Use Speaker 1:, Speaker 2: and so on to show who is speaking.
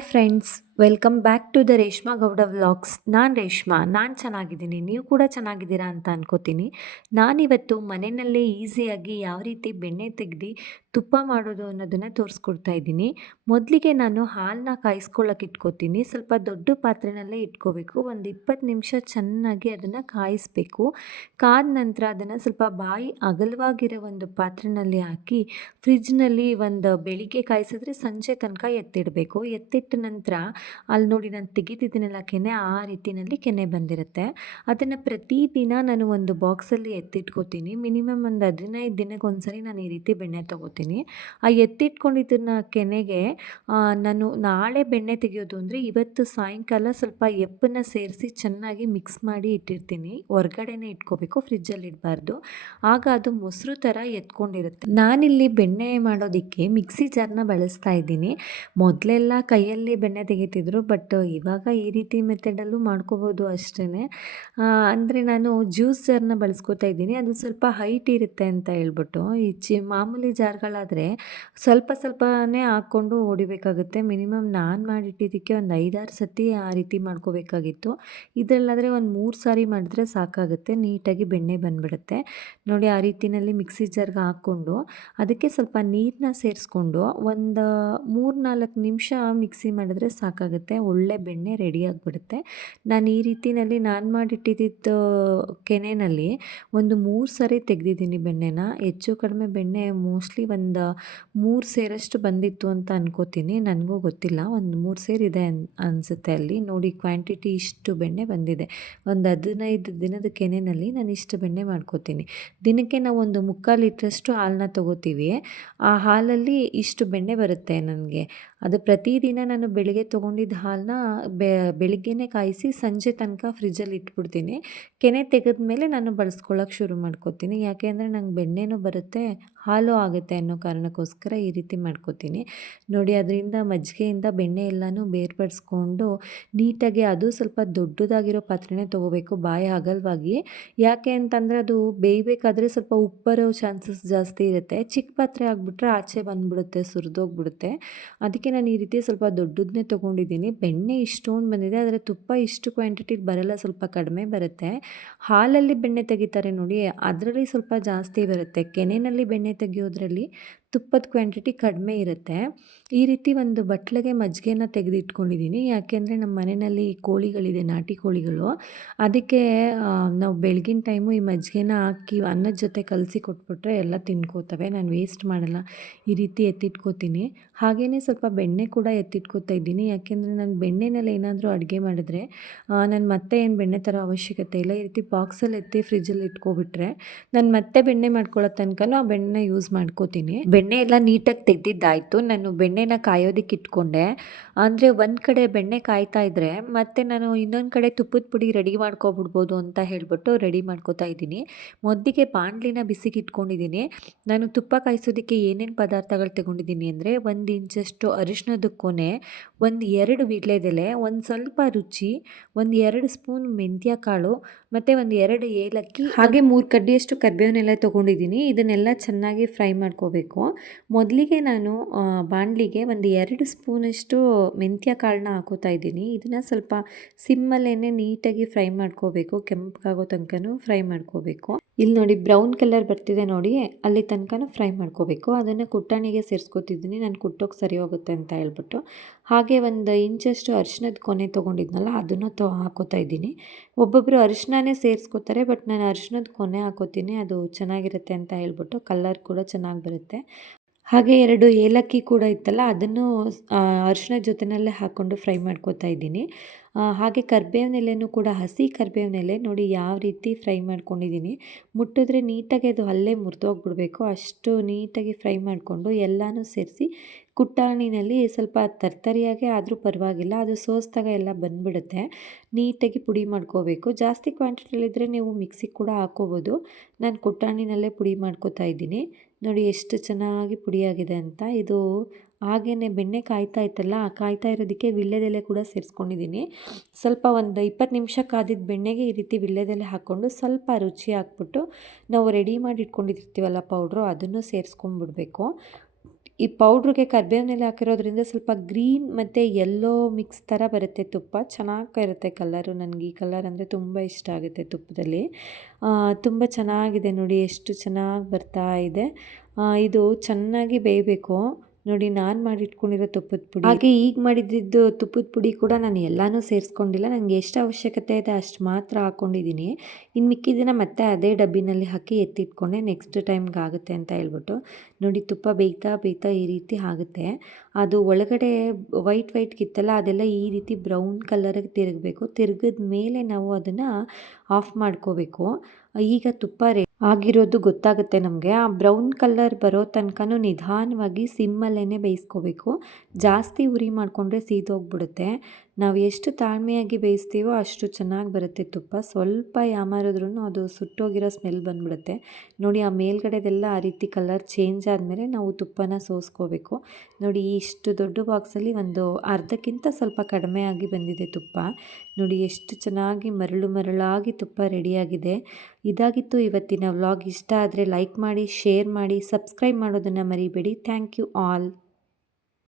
Speaker 1: Friends welcome back to the Reshma Gowda vlogs. ನಾನು ರೇಷ್ಮಾ, ನಾನು ಚೆನ್ನಾಗಿದ್ದೀನಿ. ನೀವು ಕೂಡ ಚೆನ್ನಾಗಿದ್ದೀರಾ ಅಂತ ಅನ್ಕೋತೀನಿ. ನಾನಿವತ್ತು ಮನೆಯಲ್ಲೇ ಈಸಿಯಾಗಿ ಯಾವ ರೀತಿ ಬೆಣ್ಣೆ ತೆಗೆದು ತುಪ್ಪ ಮಾಡೋದು ಅನ್ನೋದನ್ನು ತೋರಿಸ್ಕೊಡ್ತಾ ಇದ್ದೀನಿ. ಮೊದಲಿಗೆ ನಾನು ಹಾಲನ್ನ ಕಾಯಿಸ್ಕೊಳ್ಳೋಕೆ ಇಟ್ಕೋತೀನಿ. ಸ್ವಲ್ಪ ದೊಡ್ಡ ಪಾತ್ರೆನಲ್ಲೇ ಇಟ್ಕೋಬೇಕು. ಒಂದು ಇಪ್ಪತ್ತು ನಿಮಿಷ ಚೆನ್ನಾಗಿ ಅದನ್ನು ಕಾಯಿಸ್ಬೇಕು. ಕಾದ ನಂತರ ಅದನ್ನು ಸ್ವಲ್ಪ ಬಾಯಿ ಅಗಲವಾಗಿರೋ ಒಂದು ಪಾತ್ರೆನಲ್ಲಿ ಹಾಕಿ ಫ್ರಿಜ್ನಲ್ಲಿ ಒಂದು ಬೆಳಿಗ್ಗೆ ಕಾಯಿಸಿದ್ರೆ ಸಂಜೆ ತನಕ ಎತ್ತಿಡಬೇಕು. ಎತ್ತಿಟ್ಟ ನಂತರ ಅಲ್ಲಿ ನೋಡಿ ನಾನು ತೆಗಿತಿದ್ದೀನಲ್ಲ ಕೆನೆ, ಆ ರೀತಿಯಲ್ಲಿ ಕೆನೆ ಬಂದಿರುತ್ತೆ. ಅದನ್ನು ಪ್ರತಿದಿನ ನಾನು ಒಂದು ಬಾಕ್ಸಲ್ಲಿ ಎತ್ತಿಟ್ಕೋತೀನಿ. ಮಿನಿಮಮ್ ಒಂದು ಹದಿನೈದು ದಿನಕ್ಕೆ ಒಂದ್ಸರಿ ನಾನು ಈ ರೀತಿ ಬೆಣ್ಣೆ ತೊಗೋತೀನಿ. ಆ ಎತ್ತಿಟ್ಕೊಂಡಿದ್ದನ್ನ ಕೆನೆಗೆ ನಾನು ನಾಳೆ ಬೆಣ್ಣೆ ತೆಗೆಯೋದು ಅಂದರೆ ಇವತ್ತು ಸಾಯಂಕಾಲ ಸ್ವಲ್ಪ ಎಪ್ಪನ್ನು ಸೇರಿಸಿ ಚೆನ್ನಾಗಿ ಮಿಕ್ಸ್ ಮಾಡಿ ಇಟ್ಟಿರ್ತೀನಿ. ಹೊರ್ಗಡೆನೇ ಇಟ್ಕೋಬೇಕು, ಫ್ರಿಜ್ಜಲ್ಲಿ ಇಡಬಾರ್ದು. ಆಗ ಅದು ಮೊಸರು ಥರ ಎತ್ಕೊಂಡಿರುತ್ತೆ. ನಾನಿಲ್ಲಿ ಬೆಣ್ಣೆ ಮಾಡೋದಕ್ಕೆ ಮಿಕ್ಸಿ ಜಾರ್ನ ಬಳಸ್ತಾ ಇದ್ದೀನಿ. ಮೊದಲೆಲ್ಲ ಕೈಯಲ್ಲಿ ಬೆಣ್ಣೆ ತೆಗಿತಿದ್ರು ಬಟ್ ಇವಾಗ ಈ ರೀತಿ ಮೆಥಡಲ್ಲೂ ಮಾಡ್ಕೋಬೋದು ಅಷ್ಟೇ ಅಂದರೆ ನಾನು ಜ್ಯೂಸ್ ಜಾರ್ನ ಬಳಸ್ಕೊತಾ ಇದ್ದೀನಿ. ಅದು ಸ್ವಲ್ಪ ಹೈಟ್ ಇರುತ್ತೆ ಅಂತ ಹೇಳ್ಬಿಟ್ಟು. ಈ ಚಿ, ಮಾಮೂಲಿ ಜಾರ್ಗಳಾದರೆ ಸ್ವಲ್ಪ ಸ್ವಲ್ಪನೇ ಹಾಕ್ಕೊಂಡು ಹೊಡಿಬೇಕಾಗುತ್ತೆ. ಮಿನಿಮಮ್ ನಾನು ಮಾಡಿಟ್ಟಿದ್ದಕ್ಕೆ ಒಂದು ಐದಾರು ಸತಿ ಆ ರೀತಿ ಮಾಡ್ಕೋಬೇಕಾಗಿತ್ತು. ಇದರಲ್ಲಾದರೆ ಒಂದು ಮೂರು ಸಾರಿ ಮಾಡಿದ್ರೆ ಸಾಕಾಗುತ್ತೆ. ನೀಟಾಗಿ ಬೆಣ್ಣೆ ಬಂದುಬಿಡುತ್ತೆ. ನೋಡಿ ಆ ರೀತಿಯಲ್ಲಿ ಮಿಕ್ಸಿ ಜಾರ್ಗೆ ಹಾಕ್ಕೊಂಡು ಅದಕ್ಕೆ ಸ್ವಲ್ಪ ನೀರನ್ನ ಸೇರಿಸ್ಕೊಂಡು ಒಂದು ಮೂರು ನಾಲ್ಕು ನಿಮಿಷ ಮಿಕ್ಸಿ ಮಾಡಿದ್ರೆ ಸಾಕಾಗುತ್ತೆ. ಒಳ್ಳೆ ಬೆಣ್ಣೆ ರೆಡಿ ಆಗಿಬಿಡುತ್ತೆ. ನಾನು ಈ ರೀತಿಯಲ್ಲಿ ನಾನು ಮಾಡಿಟ್ಟಿದ್ದು ಕೆನೆಯಲ್ಲಿ ಒಂದು ಮೂರು ಸರಿ ತೆಗೆದಿದ್ದೀನಿ ಬೆಣ್ಣೆನ. ಹೆಚ್ಚು ಕಡಿಮೆ ಬೆಣ್ಣೆ ಮೋಸ್ಟ್ಲಿ ಒಂದು ಮೂರು ಸೇರಷ್ಟು ಬಂದಿತ್ತು ಅಂತ ಅನ್ಕೋತೀನಿ. ನನಗೂ ಗೊತ್ತಿಲ್ಲ, ಒಂದು ಮೂರು ಸೇರಿದೆ ಅನ್, ಅನಿಸುತ್ತೆ ಅಲ್ಲಿ. ನೋಡಿ ಕ್ವಾಂಟಿಟಿ ಇಷ್ಟು ಬೆಣ್ಣೆ ಬಂದಿದೆ. ಒಂದು ಹದಿನೈದು ದಿನದ ಕೆನೆಯಲ್ಲಿ ನಾನು ಇಷ್ಟು ಬೆಣ್ಣೆ ಮಾಡ್ಕೋತೀನಿ. ದಿನಕ್ಕೆ ನಾವು ಒಂದು ಮುಕ್ಕಾಲು ಲೀಟ್ರಷ್ಟು ಹಾಲನ್ನ ತೊಗೋತೀವಿ. ಆ ಹಾಲಲ್ಲಿ ಇಷ್ಟು ಬೆಣ್ಣೆ ಬರುತ್ತೆ ನನಗೆ. ಅದು ಪ್ರತಿದಿನ ನಾನು ಬೆಳಿಗ್ಗೆ ತೊಗೊಂಡಿದ್ದ ಹಾಲನ್ನ ಬೆಳಿಗ್ಗೆನೇ ಕಾಯಿಸಿ ಸಂಜೆ ತನಕ ಫ್ರಿಜ್ಜಲ್ಲಿ ಇಟ್ಬಿಡ್ತೀನಿ. ಕೆನೆ ತೆಗೆದ ಮೇಲೆ ನಾನು ಬಳಸ್ಕೊಳ್ಳೋಕೆ ಶುರು ಮಾಡ್ಕೋತೀನಿ. ಯಾಕೆ ಅಂದರೆ ನಂಗೆ ಬೆಣ್ಣೆನೂ ಬರುತ್ತೆ, ಹಾಲು ಆಗುತ್ತೆ ಅನ್ನೋ ಕಾರಣಕ್ಕೋಸ್ಕರ ಈ ರೀತಿ ಮಾಡ್ಕೋತೀನಿ. ನೋಡಿ, ಅದರಿಂದ ಮಜ್ಜಿಗೆಯಿಂದ ಬೆಣ್ಣೆ ಎಲ್ಲನೂ ಬೇರ್ಪಡಿಸ್ಕೊಂಡು ನೀಟಾಗಿ ಅದು ಸ್ವಲ್ಪ ದೊಡ್ಡದಾಗಿರೋ ಪಾತ್ರೆನೇ ತೊಗೋಬೇಕು. ಬಾಯಿ ಅಗಲವಾಗಿ ಯಾಕೆ ಅಂತಂದರೆ ಅದು ಬೇಯಬೇಕಾದ್ರೆ ಸ್ವಲ್ಪ ಉಪ್ಪರೋ ಚಾನ್ಸಸ್ ಜಾಸ್ತಿ ಇರುತ್ತೆ. ಚಿಕ್ಕ ಪಾತ್ರೆ ಆಗಿಬಿಟ್ರೆ ಆಚೆ ಬಂದುಬಿಡುತ್ತೆ, ಸುರಿದೋಗ್ಬಿಡುತ್ತೆ. ಅದಕ್ಕೆ ನಾನು ಈ ರೀತಿ ಸ್ವಲ್ಪ ದೊಡ್ಡದನ್ನೇ ತೊಗೊಂಡಿದ್ದೀನಿ. ಬೆಣ್ಣೆ ಇಷ್ಟೊಂದು ಬಂದಿದೆ. ಆದರೆ ತುಪ್ಪ ಇಷ್ಟು ಕ್ವಾಂಟಿಟಿಗೆ ಬರಲ್ಲ. ಸ್ವಲ್ಪ ಕಡಿಮೆ ಬರುತ್ತೆ. ಹಾಲಲ್ಲಿ ಬೆಣ್ಣೆ ತೆಗಿತಾರೆ ನೋಡಿ. ಅದರಲ್ಲಿ ಸ್ವಲ್ಪ ಜಾಸ್ತಿ ಬರುತ್ತೆ. ಕೆನೆಯಲ್ಲಿ ಬೆಣ್ಣೆ ತೆಗೆಯೋದ್ರಲ್ಲಿ ತುಪ್ಪದ ಕ್ವಾಂಟಿಟಿ ಕಡಿಮೆ ಇರುತ್ತೆ. ಈ ರೀತಿ ಒಂದು ಬಟ್ಲಿಗೆ ಮಜ್ಜಿಗೆನ ತೆಗೆದಿಟ್ಕೊಂಡಿದ್ದೀನಿ ಯಾಕೆಂದರೆ ನಮ್ಮ ಮನೆಯಲ್ಲಿ ಕೋಳಿಗಳಿದೆ, ನಾಟಿ ಕೋಳಿಗಳು. ಅದಕ್ಕೆ ನಾವು ಬೆಳಗಿನ ಟೈಮು ಈ ಮಜ್ಜಿಗೆನ ಹಾಕಿ ಅನ್ನದ ಜೊತೆ ಕಲಸಿ ಕೊಟ್ಬಿಟ್ರೆ ಎಲ್ಲ ತಿನ್ಕೋತವೆ. ನಾನು ವೇಸ್ಟ್ ಮಾಡಲ್ಲ. ಈ ರೀತಿ ಎತ್ತಿಟ್ಕೋತೀನಿ. ಹಾಗೆಯೇ ಸ್ವಲ್ಪ ಬೆಣ್ಣೆ ಕೂಡ ಎತ್ತಿಟ್ಕೋತಾ ಇದ್ದೀನಿ. ಯಾಕೆಂದರೆ ನಾನು ಬೆಣ್ಣೆನಲ್ಲಿ ಏನಾದರೂ ಅಡುಗೆ ಮಾಡಿದ್ರೆ ನಾನು ಮತ್ತೆ ಏನು ಬೆಣ್ಣೆ ತರೋ ಅವಶ್ಯಕತೆ ಇಲ್ಲ. ಈ ರೀತಿ ಬಾಕ್ಸಲ್ಲಿ ಎತ್ತಿ ಫ್ರಿಜ್ಜಲ್ಲಿ ಇಟ್ಕೊಬಿಟ್ರೆ ನಾನು ಮತ್ತೆ ಬೆಣ್ಣೆ ಮಾಡ್ಕೊಳ್ಳೋ ತನಕ ಆ ಬೆಣ್ಣೆ ಯೂಸ್ ಮಾಡ್ಕೋತೀನಿ. ಬೆಣ್ಣೆ ಎಲ್ಲ ನೀಟಾಗಿ ತೆಗೆದಿದ್ದಾಯಿತು. ನಾನು ಬೆಣ್ಣೆನ ಕಾಯೋದಕ್ಕೆ ಇಟ್ಕೊಂಡೆ. ಅಂದರೆ ಒಂದು ಕಡೆ ಬೆಣ್ಣೆ ಕಾಯ್ತಾ ಇದ್ದರೆ ಮತ್ತು ನಾನು ಇನ್ನೊಂದು ಕಡೆ ತುಪ್ಪದ ಪುಡಿ ರೆಡಿ ಮಾಡ್ಕೊಬಿಡ್ಬೋದು ಅಂತ ಹೇಳ್ಬಿಟ್ಟು ರೆಡಿ ಮಾಡ್ಕೋತಾ ಇದ್ದೀನಿ. ಮೊದಲಿಗೆ ಬಾಣಲಿನ ಬಿಸಿಗೆ ಇಟ್ಕೊಂಡಿದ್ದೀನಿ. ನಾನು ತುಪ್ಪ ಕಾಯಿಸೋದಕ್ಕೆ ಏನೇನು ಪದಾರ್ಥಗಳು ತಗೊಂಡಿದ್ದೀನಿ ಅಂದರೆ ಒಂದು ಇಂಚಷ್ಟು ಅರಿಶಿನದ ಕೊನೆ, ಒಂದು ಎರಡು ವೀಳ್ಯದೆಲೆ ಒಂದು ಸ್ವಲ್ಪ ರುಚಿ, ಒಂದು ಎರಡು ಸ್ಪೂನ್ ಮೆಂತ್ಯ ಕಾಳು ಮತ್ತು ಒಂದು ಎರಡು ಏಲಕ್ಕಿ, ಹಾಗೆ ಮೂರು ಕಡ್ಡಿಯಷ್ಟು ಕರಿಬೇವನ್ನೆಲ್ಲ ತೊಗೊಂಡಿದ್ದೀನಿ. ಇದನ್ನೆಲ್ಲ ಚೆನ್ನಾಗಿ ಫ್ರೈ ಮಾಡ್ಕೋಬೇಕು. ಮೊದಲಿಗೆ ನಾನು ಬಾಣಲಿಗೆ ಒಂದು ಎರಡು ಸ್ಪೂನಷ್ಟು ಮೆಂತ್ಯ ಕಾಳನ್ನ ಹಾಕೋತಾ ಇದ್ದೀನಿ. ಇದನ್ನು ಸ್ವಲ್ಪ ಸಿಮ್ಮಲ್ಲೇ ನೀಟಾಗಿ ಫ್ರೈ ಮಾಡ್ಕೋಬೇಕು. ಕೆಂಪಗಾಗೋ ತನಕನೂ ಫ್ರೈ ಮಾಡ್ಕೋಬೇಕು. ಇಲ್ಲಿ ನೋಡಿ ಬ್ರೌನ್ ಕಲರ್ ಬರ್ತಿದೆ ನೋಡಿ. ಅಲ್ಲಿ ತನಕ ಫ್ರೈ ಮಾಡ್ಕೋಬೇಕು. ಅದನ್ನು ಕುಟ್ಟಾಣಿಗೆ ಸೇರಿಸ್ಕೊತಿದ್ದೀನಿ. ನಾನು ಕುಟ್ಟೋಕೆ ಸರಿ ಹೋಗುತ್ತೆ ಅಂತ ಹೇಳ್ಬಿಟ್ಟು. ಹಾಗೆ ಒಂದು ಇಂಚಷ್ಟು ಅರಿಶಿನದ ಕೊನೆ ತೊಗೊಂಡಿದ್ನಲ್ಲ, ಅದನ್ನು ತೊ ಹಾಕೋತಾ ಇದ್ದೀನಿ. ಒಬ್ಬೊಬ್ಬರು ಅರಿಶಿಣನೇ ಸೇರಿಸ್ಕೋತಾರೆ, ಬಟ್ ನಾನು ಅರಿಶಿನದ ಕೊನೆ ಹಾಕೋತೀನಿ. ಅದು ಚೆನ್ನಾಗಿರುತ್ತೆ ಅಂತ ಹೇಳ್ಬಿಟ್ಟು ಕಲರ್ ಕೂಡ ಚೆನ್ನಾಗಿ ಬರುತ್ತೆ. ಹಾಗೆ ಎರಡು ಏಲಕ್ಕಿ ಕೂಡ ಇತ್ತಲ್ಲ, ಅದನ್ನು ಅರಿಶಿನ ಜೊತೆಯಲ್ಲೇ ಹಾಕ್ಕೊಂಡು ಫ್ರೈ ಮಾಡ್ಕೋತಾ ಇದ್ದೀನಿ. ಹಾಗೆ ಕರ್ಬೇವಿನೆಲೆನೂ ಕೂಡ, ಹಸಿ ಕರ್ಬೇವಿನೆಲೆ ನೋಡಿ ಯಾವ ರೀತಿ ಫ್ರೈ ಮಾಡ್ಕೊಂಡಿದ್ದೀನಿ. ಮುಟ್ಟಿದ್ರೆ ನೀಟಾಗಿ ಅದು ಅಲ್ಲೇ ಮುರಿದೋಗ್ಬಿಡ್ಬೇಕು. ಅಷ್ಟು ನೀಟಾಗಿ ಫ್ರೈ ಮಾಡಿಕೊಂಡು ಎಲ್ಲನೂ ಸೇರಿಸಿ ಕುಟ್ಟಾಣಿನಲ್ಲಿ ಸ್ವಲ್ಪ ತರ್ತರಿಯಾಗಿ ಆದರೂ ಪರವಾಗಿಲ್ಲ, ಅದು ಸೋಸಿದಾಗ ಎಲ್ಲ ಬಂದ್ಬಿಡುತ್ತೆ. ನೀಟಾಗಿ ಪುಡಿ ಮಾಡ್ಕೋಬೇಕು. ಜಾಸ್ತಿ ಕ್ವಾಂಟಿಟಿಲಿದ್ದರೆ ನೀವು ಮಿಕ್ಸಿಗೆ ಕೂಡ ಹಾಕ್ಕೋಬೋದು ನಾನು ಕುಟ್ಟಾಣಿನಲ್ಲೇ ಪುಡಿ ಮಾಡ್ಕೋತಾ ಇದ್ದೀನಿ. ನೋಡಿ ಎಷ್ಟು ಚೆನ್ನಾಗಿ ಪುಡಿಯಾಗಿದೆ ಅಂತ. ಇದು ಹಾಗೆಯೇ ಬೆಣ್ಣೆ ಕಾಯ್ತಾ ಇತ್ತಲ್ಲ, ಆ ಕಾಯ್ತಾ ಇರೋದಕ್ಕೆ ವಿಳ್ಯದೆಲೆ ಕೂಡ ಸೇರಿಸ್ಕೊಂಡಿದ್ದೀನಿ. ಸ್ವಲ್ಪ ಒಂದು ಇಪ್ಪತ್ತು ನಿಮಿಷ ಕಾದಿದ್ದ ಬೆಣ್ಣೆಗೆ ಈ ರೀತಿ ವಿಳ್ಯದೆಲೆ ಹಾಕ್ಕೊಂಡು ಸ್ವಲ್ಪ ರುಚಿ ಹಾಕ್ಬಿಟ್ಟು ನಾವು ರೆಡಿ ಮಾಡಿ ಇಟ್ಕೊಂಡಿರ್ತೀವಲ್ಲ ಪೌಡ್ರು, ಅದನ್ನು ಸೇರಿಸ್ಕೊಂಡ್ಬಿಡ್ಬೇಕು. ಈ ಪೌಡ್ರಿಗೆ ಕರ್ಬೇವಿನೆಲೆ ಹಾಕಿರೋದ್ರಿಂದ ಸ್ವಲ್ಪ ಗ್ರೀನ್ ಮತ್ತು ಯೆಲ್ಲೋ ಮಿಕ್ಸ್ ಥರ ಬರುತ್ತೆ ತುಪ್ಪ. ಚೆನ್ನಾಗಿರುತ್ತೆ ಕಲರು ನನಗೆ ಈ ಕಲರ್ ಅಂದರೆ ತುಂಬ ಇಷ್ಟ ಆಗುತ್ತೆ ತುಪ್ಪದಲ್ಲಿ. ತುಂಬ ಚೆನ್ನಾಗಿದೆ ನೋಡಿ, ಎಷ್ಟು ಚೆನ್ನಾಗಿ ಬರ್ತಾ ಇದೆ. ಇದು ಚೆನ್ನಾಗಿ ಬೇಯಬೇಕು. ನೋಡಿ ನಾನು ಮಾಡಿಟ್ಕೊಂಡಿರೋ ತುಪ್ಪದ ಪುಡಿ. ಹಾಗೆ ಈಗ ಮಾಡಿದ್ದು ತುಪ್ಪದ ಪುಡಿ ಕೂಡ ನಾನು ಎಲ್ಲನೂ ಸೇರಿಸ್ಕೊಂಡಿಲ್ಲ. ನನಗೆ ಎಷ್ಟು ಅವಶ್ಯಕತೆ ಇದೆ ಅಷ್ಟು ಮಾತ್ರ ಹಾಕ್ಕೊಂಡಿದ್ದೀನಿ ಇನ್ನು ಮಿಕ್ಕಿದ್ದಿನ ಮತ್ತೆ ಅದೇ ಡಬ್ಬಿನಲ್ಲಿ ಹಾಕಿ ಎತ್ತಿಟ್ಕೊಂಡೆ. ನೆಕ್ಸ್ಟ್ ಟೈಮ್ಗೆ ಆಗುತ್ತೆ ಅಂತ ಹೇಳ್ಬಿಟ್ಟು. ನೋಡಿ ತುಪ್ಪ ಬೇಯ್ತಾ ಬೇಯ್ತಾ ಈ ರೀತಿ ಆಗುತ್ತೆ. ಅದು ಒಳಗಡೆ ವೈಟ್ ವೈಟ್ ಕಿತ್ತಲ್ಲ ಅದೆಲ್ಲ ಈ ರೀತಿ ಬ್ರೌನ್ ಕಲರಿಗೆ ತಿರುಗಬೇಕು. ತಿರುಗಿದ ಮೇಲೆ ನಾವು ಅದನ್ನು ಆಫ್ ಮಾಡ್ಕೋಬೇಕು. ಈಗ ತುಪ್ಪ ರೇ, ಆಗಿರೋದು ಗೊತ್ತಾಗುತ್ತೆ ನಮಗೆ. ಆ ಬ್ರೌನ್ ಕಲರ್ ಬರೋ ತನಕನೂ ನಿಧಾನವಾಗಿ ಸಿಮ್ಮಲ್ಲೇ ಬೇಯಿಸ್ಕೋಬೇಕು. ಜಾಸ್ತಿ ಉರಿ ಮಾಡಿಕೊಂಡ್ರೆ ಸೀದೋಗ್ಬಿಡುತ್ತೆ. ನಾವು ಎಷ್ಟು ತಾಳ್ಮೆಯಾಗಿ ಬೇಯಿಸ್ತೀವೋ ಅಷ್ಟು ಚೆನ್ನಾಗಿ ಬರುತ್ತೆ ತುಪ್ಪ. ಸ್ವಲ್ಪ ಯಾಮಾರಿದ್ರೂ ಅದು ಸುಟ್ಟೋಗಿರೋ ಸ್ಮೆಲ್ ಬಂದ್ಬಿಡುತ್ತೆ. ನೋಡಿ, ಆ ಮೇಲ್ಗಡೆದೆಲ್ಲ ಆ ರೀತಿ ಕಲರ್ ಚೇಂಜ್ ಆದಮೇಲೆ ನಾವು ತುಪ್ಪನ ಸೋಸ್ಕೋಬೇಕು. ನೋಡಿ ಇಷ್ಟು ದೊಡ್ಡ ಬಾಕ್ಸಲ್ಲಿ ಒಂದು ಅರ್ಧಕ್ಕಿಂತ ಸ್ವಲ್ಪ ಕಡಿಮೆ ಆಗಿ ಬಂದಿದೆ ತುಪ್ಪ. ನೋಡಿ, ಎಷ್ಟು ಚೆನ್ನಾಗಿ ಮರಳು ಮರಳಾಗಿ ತುಪ್ಪ ರೆಡಿಯಾಗಿದೆ. ಇದಾಗಿತ್ತು ಇವತ್ತಿನ ವ್ಲಾಗ್. ಇಷ್ಟ ಆದರೆ ಲೈಕ್ ಮಾಡಿ, ಶೇರ್ ಮಾಡಿ, ಸಬ್ಸ್ಕ್ರೈಬ್ ಮಾಡೋದನ್ನು ಮರಿಬೇಡಿ. Thank you all.